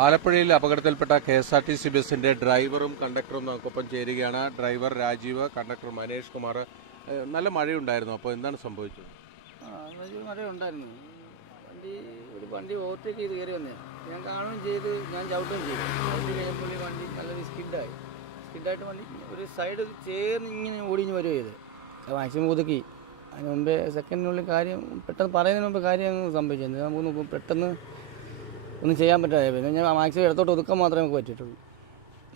ആലപ്പുഴയിൽ അപകടത്തിൽപ്പെട്ട K S R T C ബസിന്റെ ഡ്രൈവറും കണ്ടക്ടറും നമുക്കൊപ്പം ചേരുകയാണ്. Driver Rajeev conductor Manesh Kumar. നല്ല മഴയുണ്ടായിരുന്നു. അപ്പോൾ എന്താണ് സംഭവിച്ചത്? എന്നൊരു വണ്ടി ഒരു വണ്ടി ഓവർടേക്ക് ചെയ്ത് കയറി വന്നേ. ഞാൻ കാണുകയും ചെയ്ത് ഞാൻ ചവിട്ടുകയും ചെയ്തു. വണ്ടി കഴിയുമ്പോൾ വണ്ടി നല്ലൊരു സ്കിഡായി. സ്കിഡായിട്ട് വണ്ടി ഒരു സൈഡ് ചേർന്ന് ഇങ്ങനെ ഓടിഞ്ഞ് വരിക ചെയ്ത്. മാക്സിമം ഒതുക്കി. അതിന് മുമ്പേ സെക്കൻഡിനുള്ളിൽ കാര്യം പെട്ടെന്ന് പറയുന്നതിന് മുമ്പ് കാര്യം സംഭവിച്ചു നമുക്കൊന്ന് പെട്ടെന്ന് ഒന്നും ചെയ്യാൻ പറ്റാതെ പിന്നെ ഞാൻ മാക്സിമം ഇടത്തോട്ട് ഒതുക്കാൻ മാത്രമേ നമുക്ക് പറ്റിയിട്ടുള്ളൂ.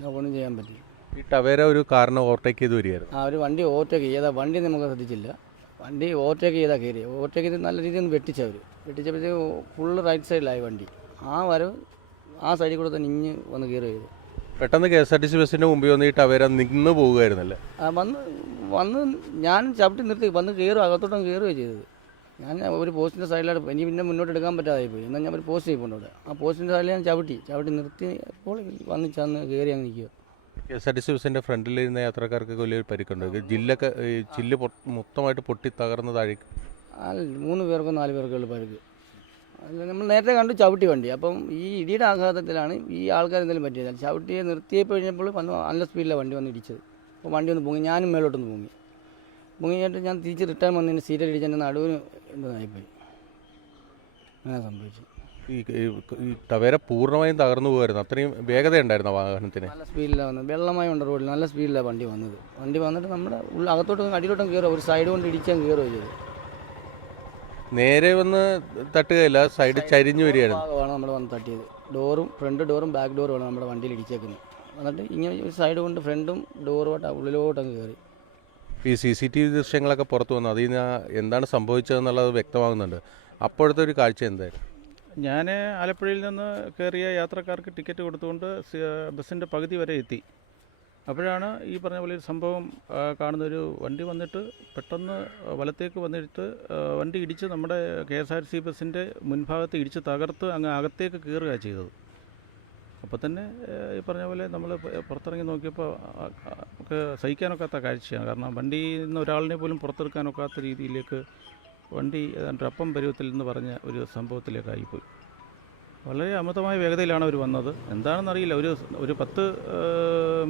നമുക്കൊന്നും ചെയ്യാൻ പറ്റില്ല. ഈ ടവേര ഒരു കാറിനെ ഓവർടേക്ക് ചെയ്ത് വരികയായിരുന്നു. ആ ഒരു വണ്ടി ഓവർടേക്ക് ചെയ്താൽ വണ്ടി നമുക്ക് ശ്രദ്ധിച്ചില്ല. വണ്ടി ഓവർടേക്ക് ചെയ്താൽ കയറി ഓവർടേക്ക് ചെയ്ത് നല്ല രീതിയിൽ ഒന്ന് വെട്ടിച്ചവർ വെട്ടിച്ചപ്പോഴത്തേക്ക് ഫുള്ള് റൈറ്റ് സൈഡിലായി വണ്ടി. ആ വരവ് ആ സൈഡിൽ കൂടെ തന്നെ ഇഞ്ഞ് വന്ന് കയറി ചെയ്തു പെട്ടെന്ന് K S R T C ബസ്സിന്റെ മുമ്പിൽ വന്ന് ഈ ടവേര നിന്ന് പോവുകയായിരുന്നല്ലേ ആ വന്ന് വന്ന് ഞാൻ ചവിട്ടി നിർത്തി. വന്ന് കയറുക അകത്തോട്ടും കയറുകയാണ് ചെയ്തത്. ഞാൻ ഒരു പോസ്റ്റിന്റെ സൈഡിലാണ് ഇനി പിന്നെ മുന്നോട്ട് എടുക്കാൻ പറ്റാതായി പോയി. എന്നാൽ ഞാൻ ഒരു പോസ്റ്റ് ചെയ്യും അവിടെ. ആ പോസ്റ്റിന്റെ സൈഡിൽ ഞാൻ ചവിട്ടി. ചവിട്ടി നിർത്തി അപ്പോൾ വന്ന് ചെന്ന് കയറി അങ്ങ് നിൽക്കുക. K S R T C ബസ്സിന്റെ ഫ്രണ്ടിലിരുന്ന യാത്രക്കാർക്കൊക്കെ വലിയൊരു പരിക്കുണ്ട്? ജില്ലൊക്കെ ചില്ല് മൊത്തമായിട്ട് പൊട്ടി തകർന്ന് താഴേക്ക് മൂന്ന് പേർക്കോ നാല് പേർക്കോ ഉള്ള പരിക്ക്. അല്ല നമ്മൾ നേരത്തെ കണ്ടു ചവിട്ടി വണ്ടി. അപ്പം ഈ ഇടിയുടെ ആഘാതത്തിലാണ് ഈ ആൾക്കാർ എന്തെങ്കിലും പറ്റിയത്. ചവിട്ടിയെ നിർത്തിയപ്പോൾ കഴിഞ്ഞപ്പോൾ വന്ന് നല്ല സ്പീഡിലാണ് വണ്ടി വന്ന് ഇടിച്ചത്. അപ്പോൾ വണ്ടി ഒന്ന് പൊങ്ങി. ഞാനും മേലോട്ടൊന്ന് പൊങ്ങി. പൊങ്ങിയിട്ട് ഞാൻ തിരിച്ച് റിട്ടേൺ വന്നതിന് സീരിയൽ ഇടിച്ച് എന്റെ നടുവിന് എന്തായിപ്പോയി അങ്ങനെ സംഭവിച്ചു. ഈ ഈ- ഈ ടവേര പൂർണമായും തകർന്നു പോകുമായിരുന്നു അത്രയും വേഗത ഉണ്ടായിരുന്നു വാഹനത്തിന്? നല്ല സ്പീഡിലാണ് വന്നത്. വെള്ളമായി ഉണ്ട് റോഡിൽ നല്ല സ്പീഡിലാണ് വണ്ടി വന്നത്. വണ്ടി വന്നിട്ട് നമ്മുടെ ഉള്ള അകത്തോട്ടും അടിയിലോട്ടും കയറുക ഒരു സൈഡ് കൊണ്ട് ഇടിച്ചാൽ കയറുക ചെയ്തു നേരെ വന്ന് തട്ടുകയില്ല സൈഡ് ചരിഞ്ഞു വരികയായിരുന്നു. ഭാഗമാണ് നമ്മൾ വന്ന് തട്ടിയത്. ഡോറും ഫ്രണ്ട് ഡോറും ബാക്ക് ഡോറുമാണ് നമ്മുടെ വണ്ടിയിൽ ഇടിച്ചേക്കുന്നത്. എന്നിട്ട് ഇങ്ങനെ ഒരു സൈഡ് കൊണ്ട് ഫ്രണ്ടും ഡോറുമായിട്ട് ഉള്ളിലോട്ടങ്ങ് കയറി ഈ സി സി ടി വി ദൃശ്യങ്ങളൊക്കെ പുറത്തു വന്നു. അതിൽ നിന്ന് എന്താണ് സംഭവിച്ചതെന്നുള്ളത് വ്യക്തമാകുന്നുണ്ട്. അപ്പോഴത്തെ ഒരു കാഴ്ച എന്തായിരുന്നു? ഞാൻ ആലപ്പുഴയിൽ നിന്ന് കയറിയ യാത്രക്കാർക്ക് ടിക്കറ്റ് കൊടുത്തുകൊണ്ട് ബസ്സിന്റെ പകുതി വരെ എത്തി. അപ്പോഴാണ് ഈ പറഞ്ഞ പോലെ ഒരു സംഭവം കാണുന്നൊരു വണ്ടി വന്നിട്ട് പെട്ടെന്ന് വലത്തേക്ക് വന്നിട്ട് വണ്ടി ഇടിച്ച് നമ്മുടെ കെ എസ് ആർ സി ബസ്സിന്റെ മുൻഭാഗത്ത് ഇടിച്ച് തകർത്ത് അങ്ങ് അകത്തേക്ക് കയറുകയാണ് ചെയ്തത്. അപ്പോൾ തന്നെ ഈ പറഞ്ഞ പോലെ നമ്മൾ പുറത്തിറങ്ങി നോക്കിയപ്പോൾ നമുക്ക് സഹിക്കാനൊക്കാത്ത കാഴ്ചയാണ്. കാരണം വണ്ടിയിൽ നിന്ന് ഒരാളിനെ പോലും പുറത്തെടുക്കാനൊക്കാത്ത രീതിയിലേക്ക് വണ്ടി ഏതാണ്ട് അപ്പം പരുവത്തിൽ എന്ന് പറഞ്ഞ ഒരു സംഭവത്തിലേക്കായിപ്പോയി. വളരെ അമിതമായ വേഗതയിലാണ് അവർ വന്നത്. എന്താണെന്നറിയില്ല. ഒരു ഒരു പത്ത്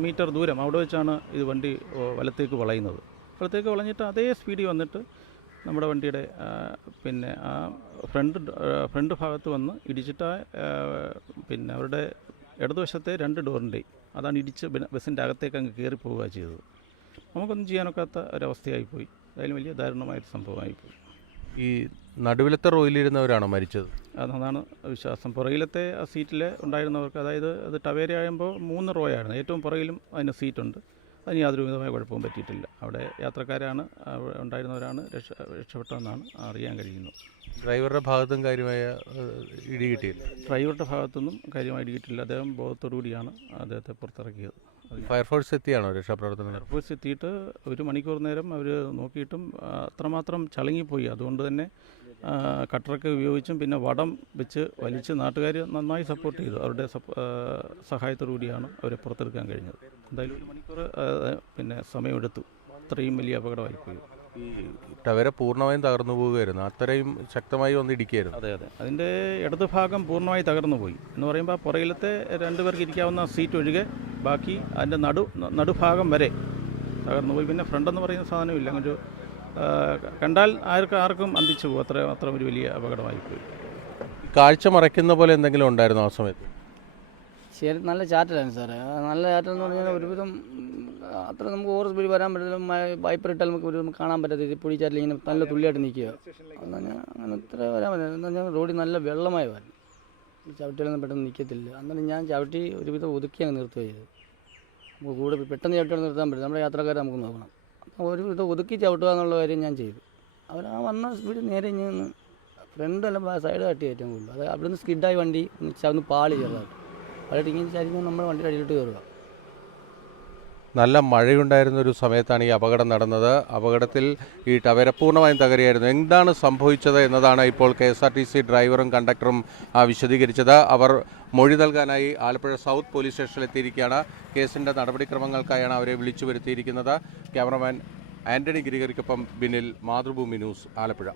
മീറ്റർ ദൂരം അവിടെ വെച്ചാണ് ഇത് വണ്ടി വലത്തേക്ക് വളയുന്നത്. വലത്തേക്ക് വളഞ്ഞിട്ട് അതേ സ്പീഡിൽ വന്നിട്ട് നമ്മുടെ വണ്ടിയുടെ പിന്നെ ആ ഫ്രണ്ട് ഫ്രണ്ട് ഭാഗത്ത് വന്ന് ഇടിച്ചിട്ട് പിന്നെ അവരുടെ ഇടതുവശത്തെ രണ്ട് ഡോറിന്റെയും അതാണ് ഇടിച്ച് ബസ്സിന്റെ അകത്തേക്ക് അങ്ങ് കയറി പോവുക ചെയ്തത്. നമുക്കൊന്നും ചെയ്യാനൊക്കാത്ത ഒരവസ്ഥയായിപ്പോയി. അതിലും വലിയ ദാരുണമായൊരു സംഭവമായിപ്പോയി. ഈ നടുവിലത്തെ റോയിലിരുന്നവരാണോ മരിച്ചത്? അതാണ് വിശ്വാസം. പുറകിലത്തെ ആ സീറ്റിൽ ഉണ്ടായിരുന്നവർക്ക് അതായത് അത് ടവേര ആകുമ്പോൾ മൂന്ന് റോ ആയിരുന്നു ഏറ്റവും പുറകിലും അതിന് സീറ്റുണ്ട്. അതിന് യാതൊരു വിധമായ കുഴപ്പവും പറ്റിയിട്ടില്ല. അവിടെ യാത്രക്കാരാണ് ഉണ്ടായിരുന്നവരാണ് രക്ഷ രക്ഷപ്പെട്ടതെന്നാണ് അറിയാൻ കഴിയുന്നത്. ഡ്രൈവറുടെ ഭാഗത്തും കാര്യമായ ഇടി കിട്ടിയില്ല. ഡ്രൈവറുടെ ഭാഗത്തുനിന്നും കാര്യമായി ഇടിയിട്ടില്ല അദ്ദേഹം ബോധത്തോടു കൂടിയാണ് അദ്ദേഹത്തെ പുറത്തിറക്കിയത്. ഫയർഫോഴ്സ് എത്തിയാണോ രക്ഷാപ്രവർത്തനം? ഫയർഫോഴ്സ് എത്തിയിട്ട് ഒരു മണിക്കൂർ നേരം അവർ നോക്കിയിട്ടും അത്രമാത്രം ചളങ്ങിപ്പോയി. അതുകൊണ്ട് തന്നെ കട്ടറൊക്കെ ഉപയോഗിച്ചും പിന്നെ വടം വെച്ച് വലിച്ച് നാട്ടുകാർ നന്നായി സപ്പോർട്ട് ചെയ്തു. അവരുടെ സഹായത്തോടു കൂടിയാണ് അവരെ പുറത്തെടുക്കാൻ കഴിഞ്ഞത്. എന്തായാലും ഒരു മണിക്കൂർ പിന്നെ സമയമെടുത്തു. അത്രയും വലിയ അപകടമായിപ്പോയി ഈ ടവര പൂർണമായും തകർന്നു പോവുകയായിരുന്നു. അത്രയും ശക്തമായി വന്ന് ഇടിക്കുകയായിരുന്നു അതെ അതെ. അതിന്റെ ഇടത് ഭാഗം പൂർണമായി തകർന്നു പോയി. എന്ന് പറയുമ്പോൾ പുറകിലത്തെ രണ്ടുപേർക്ക് ഇരിക്കാവുന്ന സീറ്റ് ഒഴികെ ബാക്കി അതിന്റെ നടു നടുഭാഗം വരെ തകർന്നു പോയി. പിന്നെ ഫ്രണ്ട് എന്ന് പറയുന്ന സാധനമില്ല അങ്ങനെ ഒരു ആ, കണ്ടാൽ ആർക്കും ആർക്കും അന്തിച്ചു പോകും. അത്ര അത്ര ഒരു വലിയ അപകടമായി പോയി. കാഴ്ച മറയ്ക്കുന്ന പോലെ എന്തെങ്കിലും ഉണ്ടായിരുന്നു ആ സമയത്ത്? ശരി നല്ല ചാറ്റലാണ് സാറേ. നല്ല ചാറ്റൽ എന്ന് പറഞ്ഞാൽ ഒരുവിധം അത്ര നമുക്ക് ഓവർ സ്പീഡ് വരാൻ പറ്റില്ല വൈപ്പർ ഇട്ടാൽ നമുക്ക് ഒരു കാണാൻ പറ്റാത്ത ഇത് പൊടി ചാറ്റൽ ഇങ്ങനെ നല്ല തുള്ളിയായിട്ട് നിൽക്കുക. എന്നാൽ ഞാൻ അങ്ങനെ ഇത്ര വരാൻ പറ്റില്ല. എന്നാൽ ഞാൻ റോഡിൽ നല്ല വെള്ളമായി വരും ചവിട്ടിയിലൊന്നും പെട്ടെന്ന് നിൽക്കത്തില്ല. അന്നേരം ഞാൻ ചവിട്ടി ഒരുവിധം ഒതുക്കി അങ്ങ് നിർത്തുക ചെയ്തത്. നമുക്ക് കൂടെ പെട്ടെന്ന് ചവിട്ടിയാണ് നിർത്താൻ പറ്റില്ല. നമ്മുടെ യാത്രക്കാരെ നമുക്ക് നോക്കണം. അപ്പോൾ ഇത് ഒതുക്കി ചവിട്ടുക എന്നുള്ള കാര്യം ഞാൻ ചെയ്തു. അവർ ആ വന്ന സ്പീഡ് നേരെ ഇങ്ങനെ നിന്ന് ഫ്രണ്ടല്ല സൈഡ് തട്ടി ഏറ്റവും കൂടുതൽ. അത് അവിടുന്ന് സ്കിഡായി വണ്ടി ഒന്ന് പാളി ചെറുതായിട്ട്. പാളിയിട്ട് ഇങ്ങനെ ചരിഞ്ഞ് നമ്മുടെ വണ്ടിയുടെ അടിയിലോട്ട് കയറുക. നല്ല മഴയുണ്ടായിരുന്ന ഒരു സമയത്താണ് ഈ അപകടം നടന്നത്. അപകടത്തിൽ ഈ ടവേര പൂർണമായും തകരുകയായിരുന്നു. എന്താണ് സംഭവിച്ചത് എന്നതാണ് ഇപ്പോൾ K S R T C ഡ്രൈവറും കണ്ടക്ടറും വിശദീകരിച്ചത്. അവർ മൊഴി നൽകാനായി ആലപ്പുഴ സൗത്ത് പോലീസ് സ്റ്റേഷനിലെത്തിയിരിക്കുകയാണ് കേസിന്റെ നടപടിക്രമങ്ങൾക്കായാണ് അവരെ വിളിച്ചു വരുത്തിയിരിക്കുന്നത് ക്യാമറമാൻ ആന്റണി ഗിരിഗറിക്കൊപ്പം ബിന്നിൽ മാതൃഭൂമി ന്യൂസ് ആലപ്പുഴ.